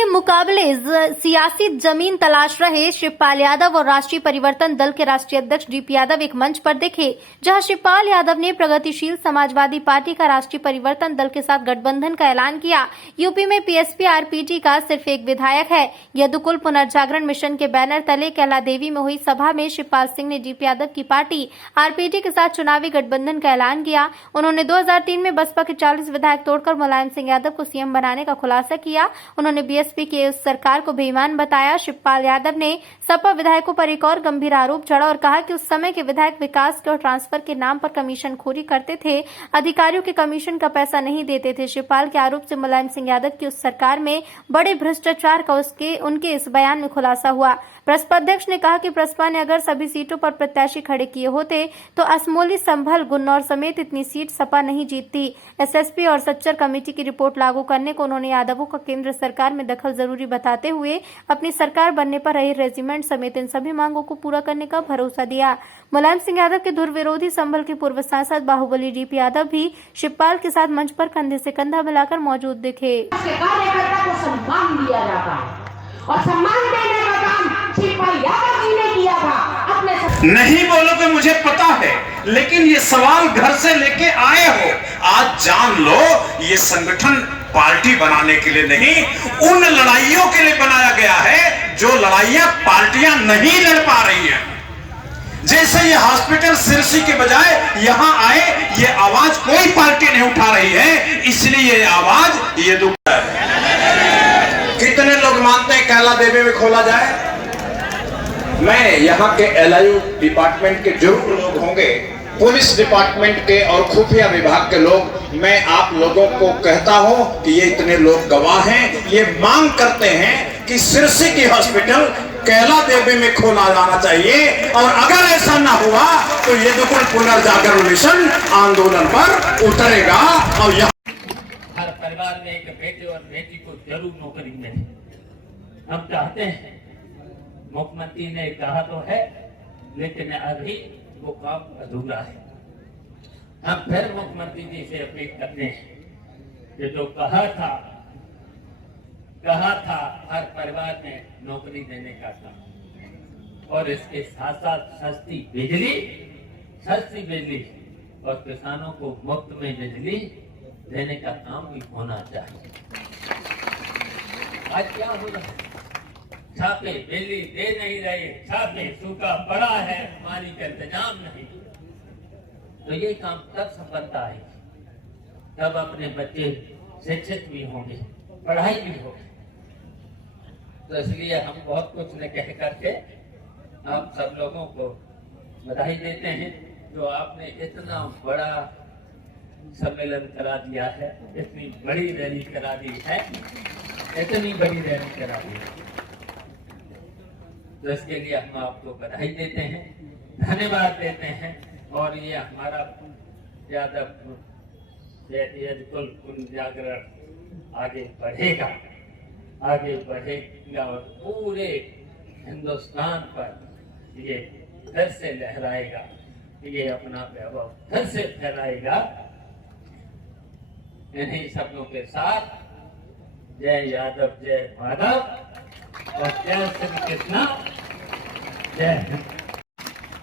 के मुकाबले सियासी जमीन तलाश रहे शिवपाल यादव और राष्ट्रीय परिवर्तन दल के राष्ट्रीय अध्यक्ष डीपी यादव एक मंच पर दिखे, जहां शिवपाल यादव ने प्रगतिशील समाजवादी पार्टी का राष्ट्रीय परिवर्तन दल के साथ गठबंधन का ऐलान किया। यूपी में पीएसपी आरपीटी का सिर्फ एक विधायक है। यदुकुल पुनर्जागरण मिशन के बैनर तले कैला देवी में हुई सभा में शिवपाल सिंह ने डीपी यादव की पार्टी आरपीटी के साथ चुनावी गठबंधन का ऐलान किया। उन्होंने 2003 में बसपा के 40 विधायक तोड़कर मुलायम सिंह यादव को सीएम बनाने का खुलासा किया। उन्होंने बीएसपी की उस सरकार को बेईमान बताया। शिवपाल यादव ने सपा विधायकों पर एक और गंभीर आरोप चढ़ा और कहा कि उस समय के विधायक विकास के और ट्रांसफर के नाम पर कमीशन खोरी करते थे, अधिकारियों के कमीशन का पैसा नहीं देते थे। शिवपाल के आरोप से मुलायम सिंह यादव की उस सरकार में बड़े भ्रष्टाचार का उनके इस बयान में खुलासा हुआ। प्रसपा अध्यक्ष ने कहा कि प्रसपा ने अगर सभी सीटों पर प्रत्याशी खड़े किए होते तो असमोली, संभल, गुन्नौर समेत इतनी सीट सपा नहीं जीतती। एसएसपी और सच्चर कमेटी की रिपोर्ट लागू करने को उन्होंने यादवों का केंद्र सरकार में दखल जरूरी बताते हुए अपनी सरकार बनने पर रही रेजिमेंट समेत इन सभी मांगों को पूरा करने का भरोसा दिया। मुलायम सिंह यादव के धुर विरोधी संभल के पूर्व सांसद बाहुबली डीपी यादव भी शिवपाल के साथ मंच पर कंधे से कंधा मिलाकर मौजूद दिखे। कार्यकर्ता को सम्मान दिया जाता है और सम्मान देने का काम शिवपाल यादव जी ने किया था। अपने नहीं बोलोगे मुझे पता है, लेकिन ये सवाल घर से लेके आए हो। आज जान लो, ये संगठन पार्टी बनाने के लिए नहीं, उन लड़ाइयों के लिए बनाया गया है जो लड़ाइयां पार्टियां नहीं लड़ पा रही हैं। जैसे ये हॉस्पिटल सिरसी के बजाय यहां आए, ये आवाज कोई पार्टी नहीं उठा रही है, इसलिए ये आवाज ये दुख है। कितने लोग मानते हैं कैला देवी में खोला जाए? मैं यहाँ के एलआईयू डिपार्टमेंट के जरूर लोग होंगे, पुलिस डिपार्टमेंट के और खुफिया विभाग के लोग, मैं आप लोगों को कहता हूं कि ये इतने लोग गवाह हैं, ये मांग करते हैं कि सिरसी की हॉस्पिटल कैला देवी में खोला जाना चाहिए। और अगर ऐसा ना हुआ तो ये यदुकुल पुनर्जागरण मिशन आंदोलन पर उतरेगा। और हर परिवार में एक बेटे और बेटी को जरूर नौकरी मिले। हम चाहते हैं, मुख्यमंत्री ने कहा तो है, लेकिन अभी वो काम अधूरा है। हम फिर मुख्यमंत्री जी से अपील करते हैं कि जो कहा था हर परिवार में नौकरी देने का काम, और इसके साथ साथ सस्ती बिजली और किसानों को मुफ्त में बिजली देने का काम भी होना चाहिए। आज क्या हो रहा है? छापे बिजली दे नहीं रहे, छापे सूखा पड़ा है, पानी का इंतजाम नहीं। तो ये काम तब सफलता आएगी, तब अपने बच्चे शिक्षित भी होंगे, पढ़ाई भी होगी। तो इसलिए हम बहुत कुछ न कह करके आप सब लोगों को बधाई देते हैं जो आपने इतना बड़ा सम्मेलन करा दिया है, इतनी बड़ी रैली करा दी है, इतनी बड़ी रैली करा दी है। तो इसके लिए हम आपको बधाई देते हैं, धन्यवाद देते हैं। और ये हमारा यदुकुल पुनर्जागरण आगे बढ़ेगा और पूरे हिंदुस्तान पर ये फिर से लहराएगा, ये अपना वैभव फिर से फैलाएगा। इन्हीं शब्दों के साथ जय यादव, जय माधव और जय श्री कृष्णा, जय हिंद।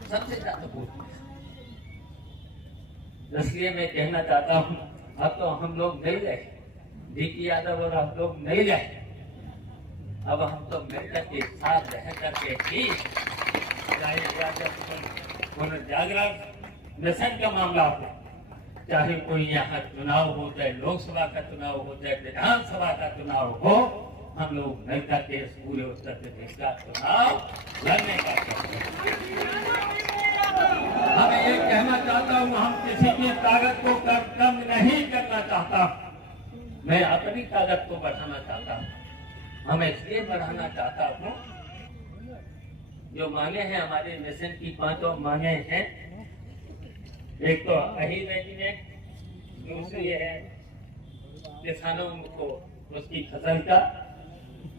सबसे ज्यादा इसलिए मैं कहना चाहता हूँ, अब तो हम लोग नहीं रहे, डीपी यादव और हम लोग नहीं रहे, अब हम तो मिलकर के साथ रह करके ही, चाहे पुनर्जागरण मिशन का मामला हो, चाहे कोई यहाँ चुनाव हो, चाहे लोकसभा का चुनाव हो, चाहे विधानसभा का चुनाव हो, हम लोग मिलकर के इस पूरे उत्तर प्रदेश का चुनाव लड़ने का हमें ये कहना चाहता हूँ, हम किसी की ताकत को कम नहीं करना चाहता, मैं अपनी ताकत को बढ़ाना चाहता हूँ। हम इसलिए बढ़ाना चाहता हूँ, जो मांगे हैं हमारे मिशन की 5 मांगे हैं। एक तो अहीर रेजिमेंट, दूसरी है किसानों को उसकी फसल का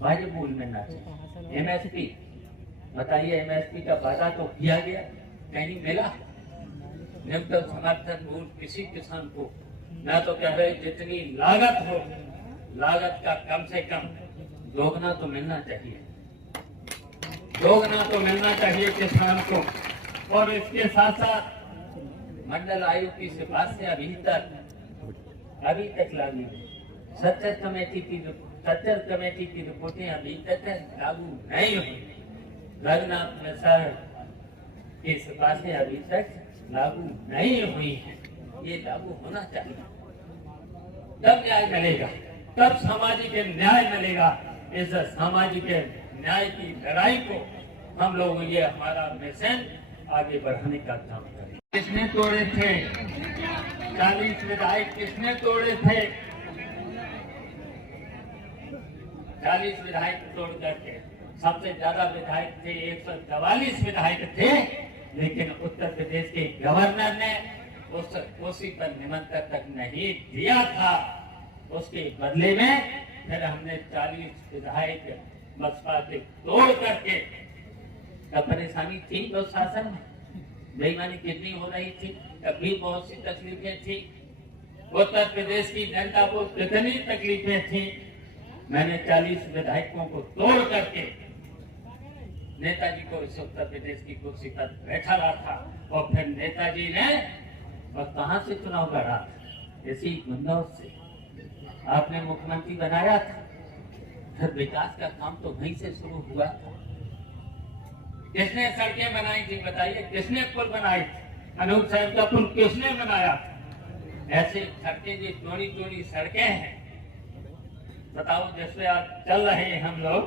वाजिब मूल्य मिलना चाहिए। एमएसपी बताइए, एमएसपी का वादा तो किया गया, कहीं मिला? न्यूनतम समर्थन मूल्य किसी किसान को ना तो कह रहे जितनी लागत हो, लागत का कम से कम दोगुना तो मिलना चाहिए, दोगुना तो मिलना चाहिए किसान को। और इसके साथ साथ मंडल आयोग की सिफारिश से अभी तक लागू है। सच्चर कमेटी की रिपोर्टें अभी तक लागू नहीं हुई। रघुनाथ मिश्र की सिफारिशें अभी तक लागू नहीं हुई है, ये लागू होना चाहिए, तब न्याय मिलेगा, तब सामाजिक न्याय मिलेगा। इस सामाजिक न्याय की लड़ाई को हम लोग, ये हमारा मिशन आगे बढ़ाने का काम करें। किसने तोड़े थे 40 विधायक, किसने तोड़े थे 40 विधायक तोड़ करके? सबसे ज्यादा विधायक थे, 144 विधायक थे, लेकिन उत्तर प्रदेश के गवर्नर ने उस कोसी पर निमंत्रण तक नहीं दिया था। उसके बदले में फिर हमने 40 विधायक बसपा के तोड़ करके, तब परेशानी थी तो शासन में बेईमानी कितनी हो रही थी, तब भी बहुत सी तकलीफें थी। उत्तर प्रदेश की जनता को कितनी तकलीफें थी। मैंने 40 विधायकों को तोड़ करके नेताजी को इस उत्तर प्रदेश की कुर्सी पर बैठा रहा था। और फिर नेताजी ने और कहां से चुनाव लड़ा था? इसी गुंदौर से आपने मुख्यमंत्री बनाया था। फिर विकास का काम तो वहीं से शुरू हुआ था। किसने सड़कें बनाई थी बताइए? किसने पुल बनाई थी? अनूप साहब का पुल किसने बनाया था? ऐसे सड़कें जो चौड़ी चौड़ी सड़कें हैं, बताओ, जैसे आप चल रहे हैं हम लोग,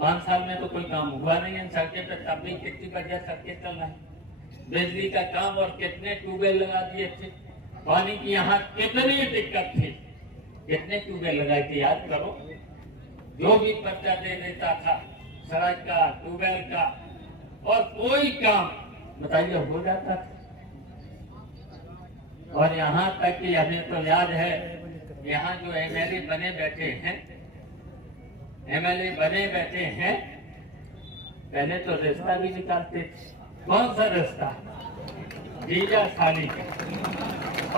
5 साल में तो कोई काम हुआ नहीं है सड़कें पे, तब भी कितनी बढ़िया सड़कें चल रही। बिजली का काम और कितने ट्यूबवेल लगा दिए थे। पानी की यहाँ कितनी दिक्कत थी, कितने ट्यूबवेल लगाए थे, याद करो। जो भी पर्चा दे देता था सड़क का, ट्यूबवेल का, और कोई काम बताइए हो जाता था। और यहाँ तक कि हमें तो याद है, यहाँ जो एमएलए बने बैठे हैं, पहले तो रिश्ता भी निकालते थे। कौन सा रिश्ता? जीजा साली का।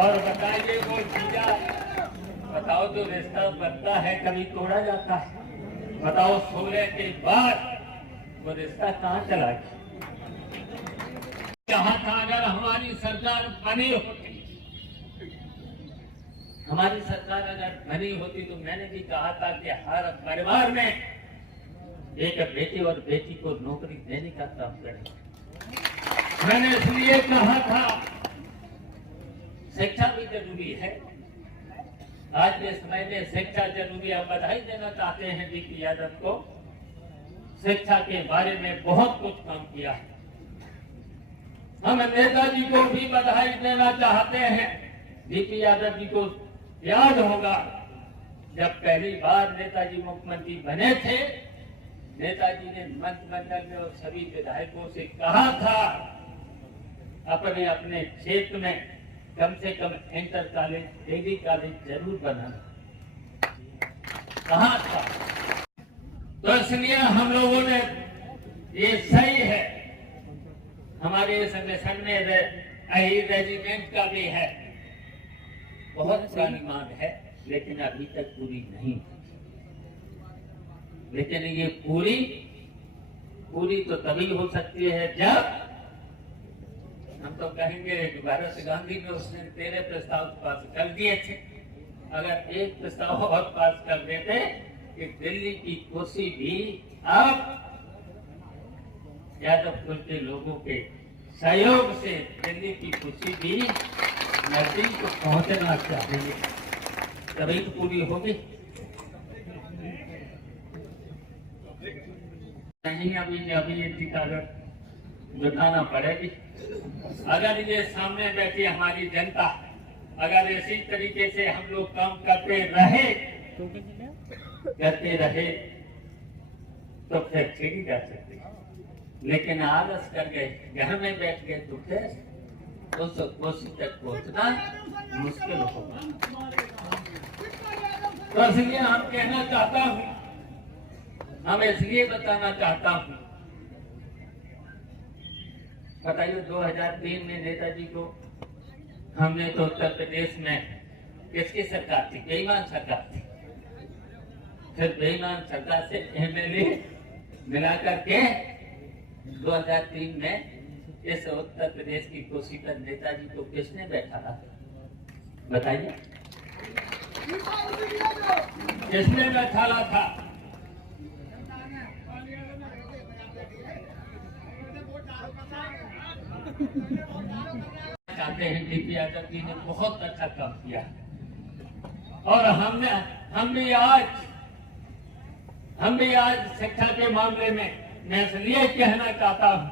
और बताइए वो जीजा, बताओ, जो रिश्ता बनता है कभी तोड़ा जाता है? बताओ, 16 के बाद वो रिश्ता कहाँ चला गया? कहा था अगर हमारी सरकार बनी होती तो मैंने भी कहा था कि हर परिवार में एक बेटे और बेटी को नौकरी देने का काम करें। मैंने इसलिए कहा था शिक्षा भी जरूरी है। आज के समय में शिक्षा जरूरी है। बधाई देना चाहते हैं डीपी यादव को, शिक्षा के बारे में बहुत कुछ काम किया है। हम नेताजी को भी बधाई देना चाहते हैं। डीपी यादव जी को याद होगा, जब पहली बार नेताजी मुख्यमंत्री बने थे, नेताजी ने मंत्रिमंडल में और सभी विधायकों से कहा था अपने अपने क्षेत्र में कम से कम इंटर कॉलेज, डिग्री कॉलेज जरूर बनाना। कहा था? तो इसलिए हम लोगों ने, ये सही है, हमारे संगठन में रेजिमेंट का भी है, बहुत पुरानी मांग है, लेकिन अभी तक पूरी नहीं। लेकिन ये पूरी तो तभी हो सकती है जब हम तो कहेंगे भारत गांधी ने उसने 13 प्रस्ताव पास कर दिए थे। अगर एक प्रस्ताव और पास कर देते कि दिल्ली की कुर्सी भी अब यादवपुर के लोगों के सहयोग से दिल्ली की कुर्सी भी नजदीक पहुंचना चाहिए, तभी तो पूरी होगी। नहीं, अभी ये कागज जुटाना पड़ेगी। अगर ये सामने बैठी हमारी जनता अगर इसी तरीके से हम लोग काम करते रहे तो फिर ठीक ही कर सकते, लेकिन आलस कर गए, घर में बैठ गए तो फिर उस कोशिश तक पहुंचना मुश्किल होगा। तो इसलिए हम कहना चाहता हूँ, हम इसलिए बताना चाहता हूँ, बताइए 2003 में नेताजी को हमने तो उत्तर प्रदेश में किसकी सरकार थी? बेईमान सरकार थी। फिर बेईमान सरकार से एमएलए मिलाकर के 2003 में इस उत्तर प्रदेश की कुर्सी पर नेताजी को किसने बैठा? बताइए, किसने बैठाला था? चाहते हैं डीपी यादव जी ने बहुत अच्छा काम किया और हम भी आज शिक्षा के मामले में मैं इसलिए कहना चाहता हूं,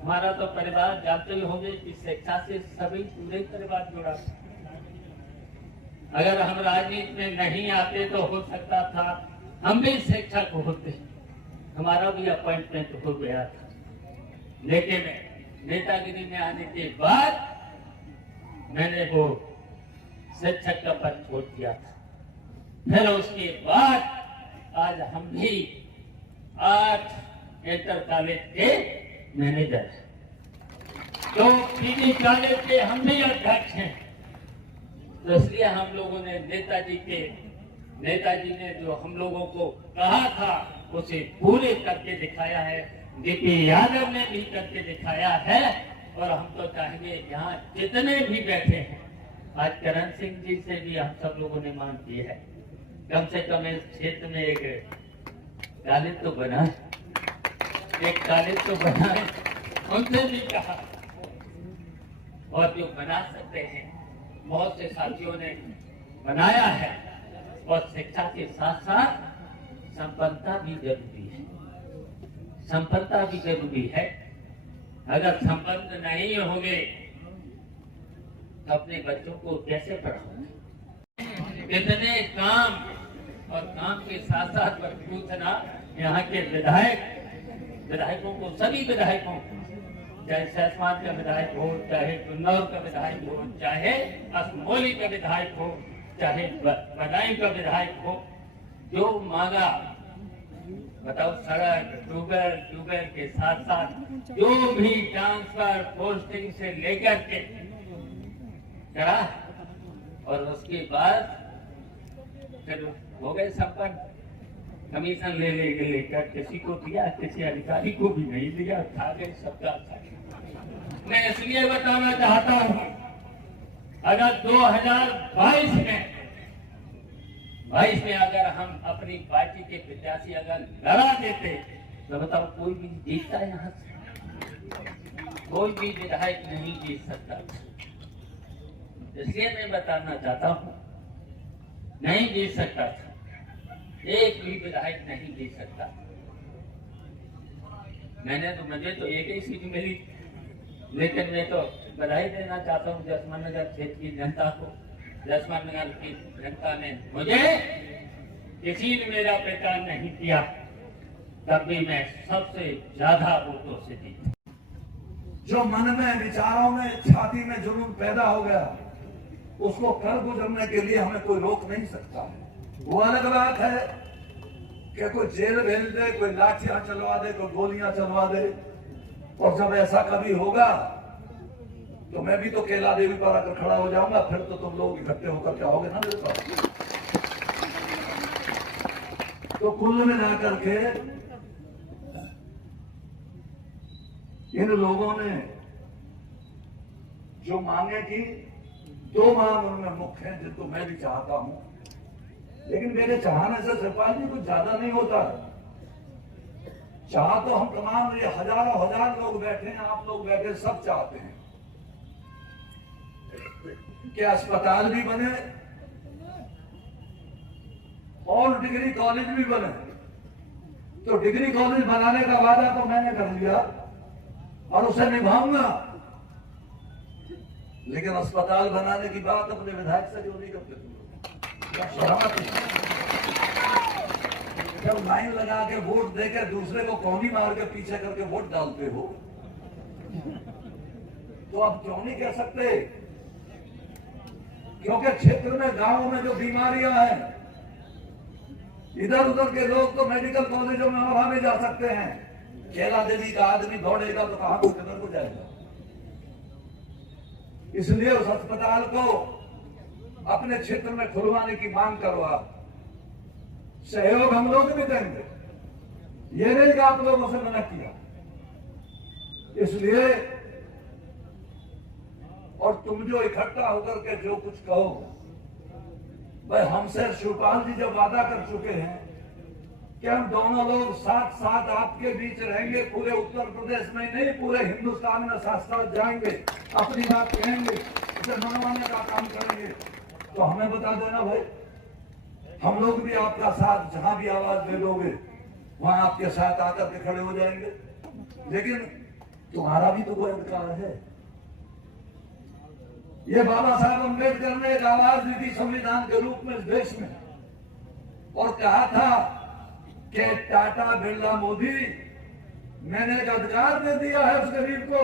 हमारा तो परिवार जानते ही होंगे कि शिक्षा से सभी पूरे परिवार जुड़ा। अगर हम राजनीति में नहीं आते तो हो सकता था हम भी शिक्षक होते, हमारा भी अपॉइंटमेंट हो गया था, लेकिन नेतागिरी में आने के बाद मैंने वो शिक्षक का पद छोड़ दिया था। फिर उसके बाद आज हम भी 8 इंटर कॉलेज के मैनेजर हैं, तो पीजी कॉलेज के हम भी अध्यक्ष हैं। तो इसलिए हम लोगों ने नेताजी ने जो हम लोगों को कहा था उसे पूरे करके दिखाया है। डीपी यादव ने भी करके दिखाया है और हम तो चाहेंगे यहाँ जितने भी बैठे हैं, आज करण सिंह जी से भी हम सब लोगों ने मांग की है, कम से कम इस क्षेत्र में एक कॉलेज तो बनाए, उनसे भी कहा और जो बना सकते हैं बहुत से साथियों ने बनाया है। और शिक्षा के साथ साथ संपन्नता भी जरूरी है, संपन्नता भी जरूरी है। अगर संपन्न नहीं होंगे तो अपने बच्चों को कैसे पढ़ाओगे? कितने काम और काम के साथ साथ पूछना यहाँ के विधायकों को, सभी विधायकों, चाहे सहसमान का विधायक हो, चाहे कुन्नौर का विधायक हो, चाहे असमोली का विधायक हो, चाहे बदायूं का विधायक हो, जो मांगा बताओ, सड़क, ट्यूबवेल के साथ साथ जो भी ट्रांसफर पोस्टिंग से लेकर के करा और उसके बाद फिर हो गए संपन्न। कमीशन लेकर किसी को दिया, किसी अधिकारी को भी नहीं दिया, खा गए सबका। मैं इसलिए बताना चाहता हूं, अगर 2022 में अगर हम अपनी पार्टी के प्रत्याशी अगर लड़ा देते तो बताओ कोई भी जीतता यहाँ से? कोई भी विधायक नहीं जीत सकता। इसलिए मैं बताना चाहता हूँ, नहीं जीत सकता था, एक भी विधायक नहीं जीत सकता। मुझे तो एक ही सीट मिली, लेकिन मैं तो बधाई देना चाहता हूँ जसमान नगर क्षेत्र की जनता को। जसमान नगर की जनता ने मुझे किसी ने मेरा पहचान नहीं किया, तब भी मैं सबसे ज्यादा वोटों से जीता। जो मन में, विचारों में, छाती में जुनून पैदा हो गया, उसको कर गुजरने के लिए हमें कोई रोक नहीं सकता है। वो अलग बात है कि कोई जेल भेज दे, कोई लाठियां चलवा दे, कोई गोलियां चलवा दे। और जब ऐसा कभी होगा तो मैं भी तो केला देवी पर आकर खड़ा हो जाऊंगा, फिर तो तुम लोग इकट्ठे होकर के आओगे ना मेरे पास। तो कुल में जाकर के इन लोगों ने जो मांगे की, 2 मांग उनमें मुख्य है जिनको मैं भी चाहता हूं, लेकिन मेरे चाहने से शिवपाल जी कुछ ज्यादा नहीं होता। चाह तो हम तमाम, ये हजारों हजार लोग बैठे हैं, आप लोग बैठे, सब चाहते हैं कि अस्पताल भी बने और डिग्री कॉलेज भी बने। तो डिग्री कॉलेज बनाने का वादा तो मैंने कर लिया और उसे निभाऊंगा, लेकिन अस्पताल बनाने की बात अपने विधायक से क्यों नहीं करते तुम लोग? जब लाइन लगा के वोट देकर दूसरे को कौनी मार के पीछे करके वोट डालते हो, तो आप क्यों नहीं कह सकते? क्योंकि क्षेत्र में, गांवों में जो बीमारियां हैं, इधर उधर के लोग तो मेडिकल कॉलेजों में और आने जा सकते हैं। केला देवी का आदमी दौड़ेगा तो कहां को, किधर को जाएगा? इसलिए उस अस्पताल को अपने क्षेत्र में खुलवाने की मांग करो आप। सहयोग हम लोग भी देंगे, ये नहीं कि आप लोगों से मना किया। इसलिए और तुम जो इकट्ठा होकर के जो कुछ कहो, भाई हमसे शिवपाल जी जब वादा कर चुके हैं कि हम दोनों लोग साथ साथ आपके बीच रहेंगे, पूरे उत्तर प्रदेश में नहीं पूरे हिंदुस्तान में साथ साथ जाएंगे, अपनी बात कहेंगे, उसे मनवाने का काम करेंगे, तो हमें बता देना भाई, हम लोग भी आपका साथ जहां भी आवाज दे दोगे वहां आपके साथ आकर के खड़े हो जाएंगे। लेकिन तुम्हारा भी तो कोई अधिकार है। ये बाबा साहब अम्बेडकर ने एक आवाज दी थी संविधान के रूप में इस देश में, और कहा था कि टाटा बिरला मोदी, मैंने एक अधिकार दे दिया है उस गरीब को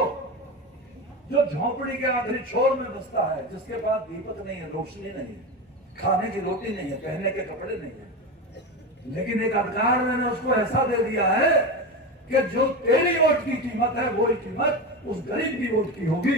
जो झोंपड़ी के आखिरी छोर में बसता है, जिसके पास दीपक नहीं है, रोशनी नहीं है, खाने की रोटी नहीं है, पहनने के कपड़े नहीं है, लेकिन एक अधिकार मैंने उसको ऐसा दे दिया है कि जो तेरी वोट की कीमत है वही कीमत उस गरीब की वोट की होगी।